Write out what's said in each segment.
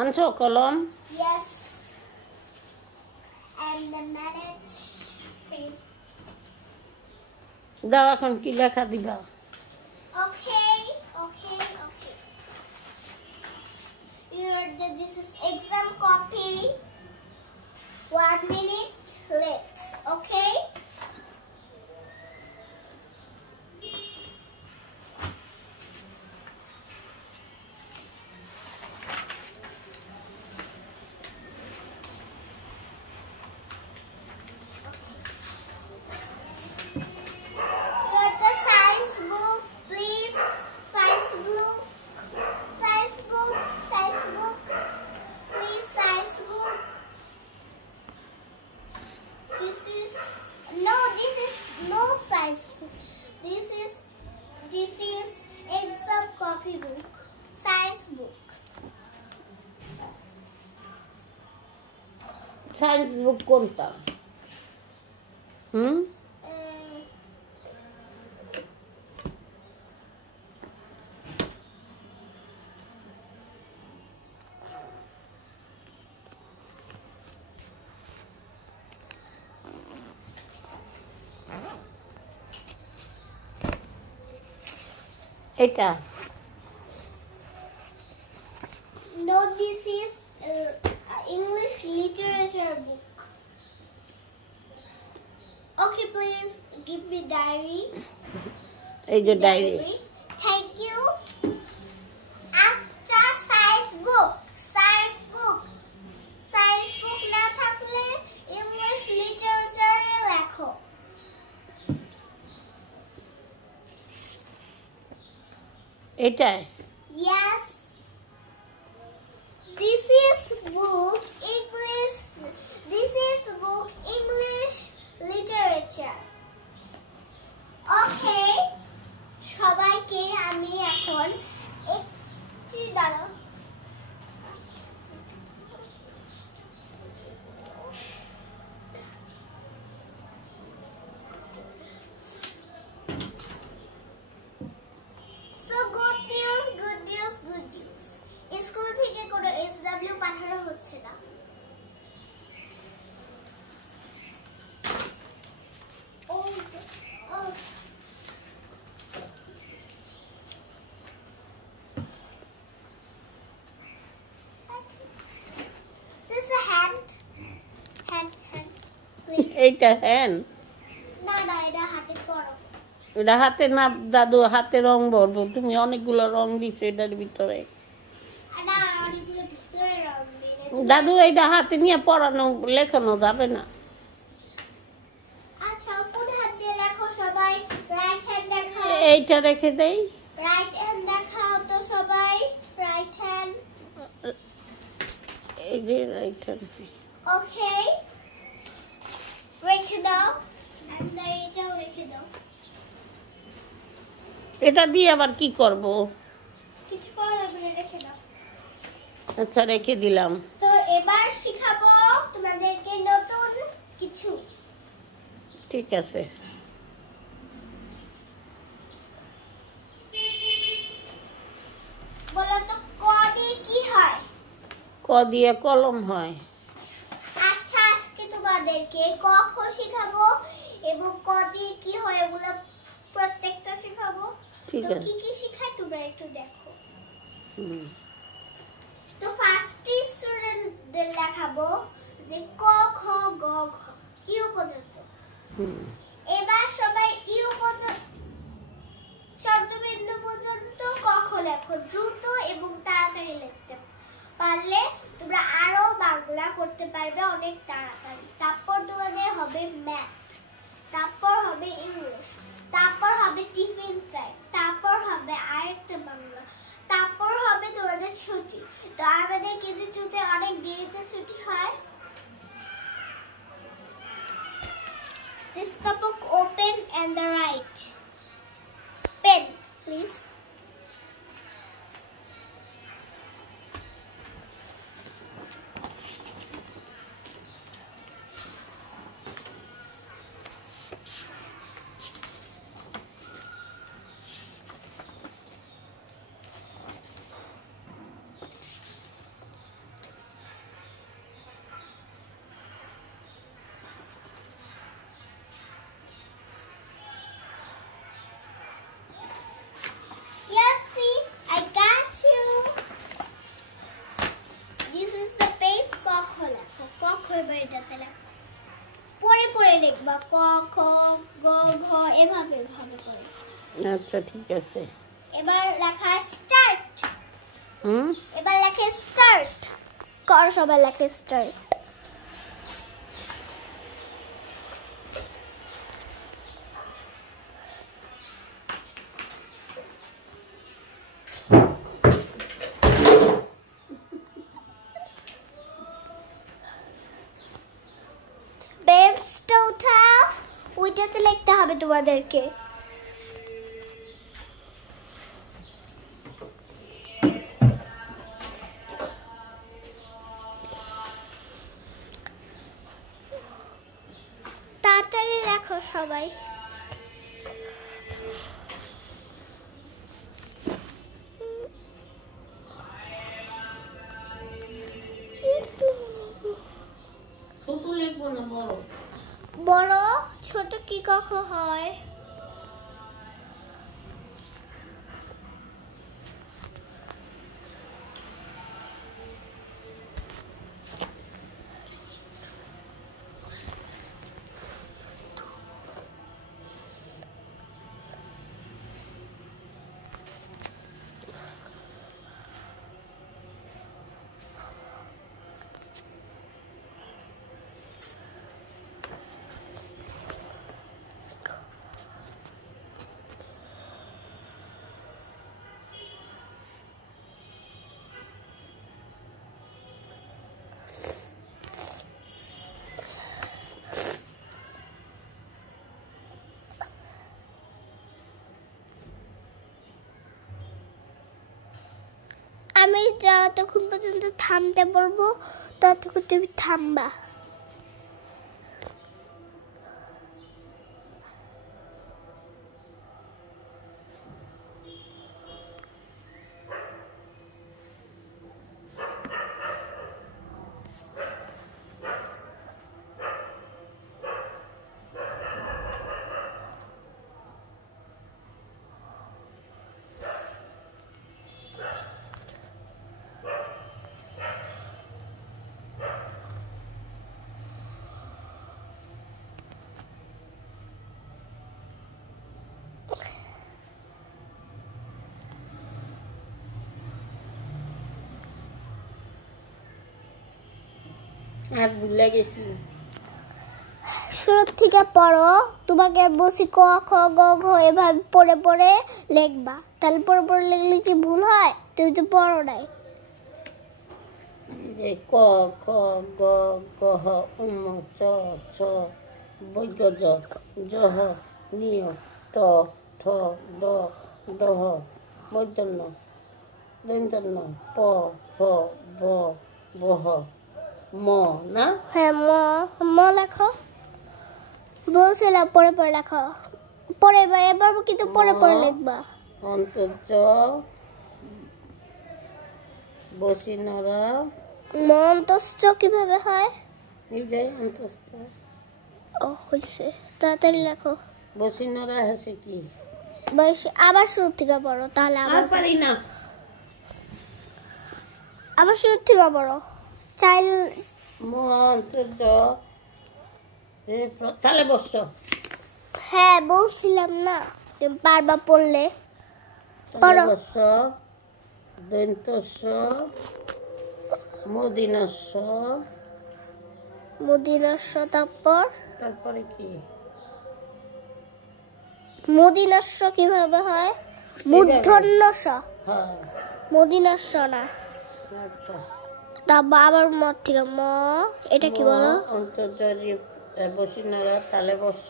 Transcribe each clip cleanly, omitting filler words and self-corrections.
আনছো কলম? Yes. And the manage. দাও এখন কি লেখা দিবা? Okay. This is exam copy. 1 minute late. Okay. This is exam copy book, science book. Science বুক কোনটা? এটা? No, this is English literature book. Okay, please give me diary. এই যে diary. Thank you. After science book না থাকলে English literature লেখো। এটাই? Yes. This is book English literature. Okay. সবাইকে আমি এখন একটি দাঁড়াও। স্কুল থেকে কোনো SW পাঠানো হচ্ছে না। This is a hand. এইটা হ্যান্ড? না এটা হাতে করো। এটা হাতে না দাদু, হাতে রং ভরবো। তুমি অনেকগুলো রং দিছো এটার ভিতরে। দাদু এইটা হাতে নিয়ে পড়ানো লেখানো যাবে না। আচ্ছা, কোন হাত দিয়ে লেখো সবাই? রাইট হ্যান্ড দেখাও। এইটা রেখে দেই। রাইট হ্যান্ড দেখাও তো সবাই। Right hand. এই যে রাইট হ্যান্ড। ওকে, রেখে দাও। এটাও রেখে দাও। এটা দিয়ে আবার কি করব? কিছু করার না, রেখে দাও। আচ্ছা, রেখে দিলাম। তো এবার শিখাবো তোমাদেরকে নতুন কিছু। ঠিক আছে। বলো তো ক দিয়ে কি হয়? ক দিয়ে কলম হয়। আচ্ছা, আজকে তোমাদেরকে ক খ শিখাবো এবং ক দিয়ে কি হয় এগুলো প্রত্যেকটা শিখাবো। তো কি কি শিখায় তোমরা একটু দেখো। তো ফার্স্ট স্টুডেন্টদের দেখাবো যে ক খ গ ঘ ইউ পর্যন্ত। এবার সবাই ইউ পর্যন্ত শব্দবিন্দু পর্যন্ত ক খ লেখো দ্রুত এবং তাড়াতাড়ি লিখতে পারলে তোমরা আরো বাংলা করতে পারবে অনেক তাড়াতাড়ি। তারপর তোমাদের হবে ম্যাথ, তারপর হবে ইংলিশ, তারপর হবে টিফিন টাইম, তারপর হবে আরেকটা বাংলা, তারপর হবে তোমাদের ছুটি। তো আমাদের কেজি 2 তে অনেক দেরিতে ছুটি হয়। This the book open and the right. Pen, please. আচ্ছা ঠিক আছে। এবার লেখা স্টার্ট। হুম, এবার লেখা স্টার্ট কর, সবাই লেখা স্টার্ট। বেঞ্চটা উঠাও, ওইটাতে লিখতে হবে তোমাদেরকে। তাড়াতাড়ি লেখো সবাই। ছোট লিখবো না বড়? বড় ছোট কি কখন হয়? আমি যতক্ষণ পর্যন্ত থামতে বলবো ততক্ষণ তুমি থামবা। আর ভুলে গেছি। শুরু থেকে পড়ো, তোমাকে বসি ক খ গ ঘ এভাবে পড়ে পড়ে লিখবা, তাহলে পড়ে পড়ে লিখলে কি ভুল হয়? তুমি তো পড়ো নাই। যে ক খ গ গহ উম চ ছ বৈজ্ঞ জ জহ নিয় ট ঠ ড ডহ মূর্ধন্য দন্তন্য প ফ ব বহ ম না? হ্যাঁ ম লেখো, বলছিলাম পড়ে পড়ে লেখো। পরে এবার কিন্তু পড়ে পড়ে লিখবা। অন্তর্য বসিনরা মন্তস্থ কিভাবে হয়? এই যে অন্তস্থ ও হইছে, তাড়াতাড়ি লেখো। বসিনরা হেসে কি? আবার শুরু থেকে পড়ো, তাহলে আর পারি না। আবার শুরু থেকে পড়ো। চাইল অন্তর্য তাহলে বসছ। হ্যাঁ বলছিলাম না, তুমি পারবা পড়লে। পড়ো। বসছ দন্তস্য মদিনস্য মদিনাস্য, তারপরে কি? মদিনাস্য কিভাবে হয়? মূর্ধন্যস্য, হ্যাঁ মদিনাস্য না। আচ্ছা তারপর আবার ম থেকে ম, এটা কি বলো? অন্তর্য বসিনরা তালে বসছ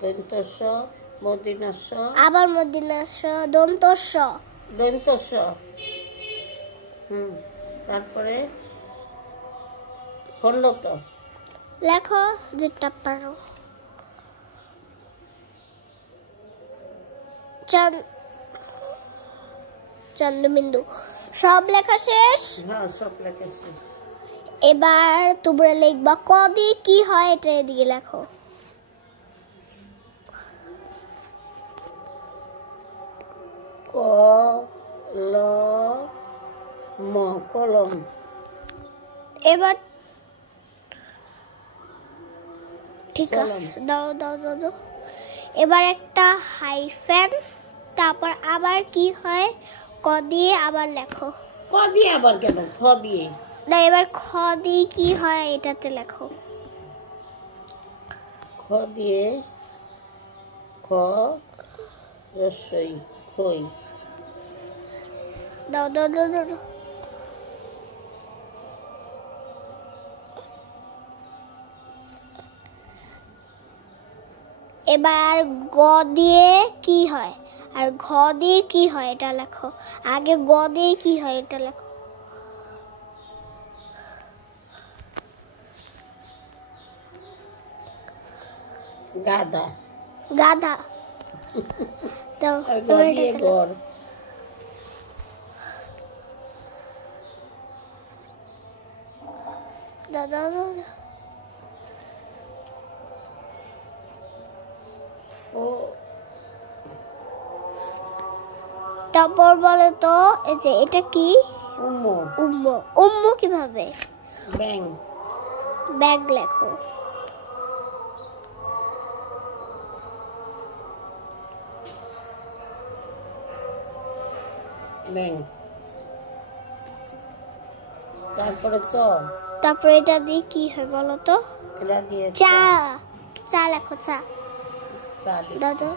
দন্তস্য মদিনস্য আবার মদিনাস্য দন্তস্য। দন্তস্য। তারপরে খণ্ডত লেখো যেটা পারো। চন্দ্রবিন্দু সব লেখা শেষ। হ্যাঁ সব লেখেছি। এবার তোমরা লিখবা ক দিয়ে কি হয়, এটা এদিকে লেখো। ক ল ম কলম। এবার ঠিক আছে, দাও দাও দাও দাও। এবার একটা হাইফেন তারপর আবার কি হয়, ক দিয়ে আবার লেখো। ক দিয়ে আবার কেন, খ দিয়ে? না, এবার খ দিয়ে কি হয় এটাতে লেখো। খ দিয়ে, খ রস্বই খই। দাও দাও দাও দাও দাও। এবার গ দিয়ে কি হয় আর ঘ দিয়ে কি হয় এটা লেখো। আগে গ দিয়ে কি হয় এটা লেখো। গাধা। গাধা। দাও আর গ এবার দিয়ে এটা লেখো। ঘর। দাও দাও দাও দাও। ও তারপর বলো তো এই যে এটা কি। উম্ম। উম্ম। উম্ম কিভাবে? ব্যাং। ব্যাগ লেখো। ব্যাং। তারপরে চ। তারপর এটা দিয়ে কি হয় বলো তো। এটা দিয়ে চা। চা লেখো চা। চা দিচ্ছি। দাও দাও।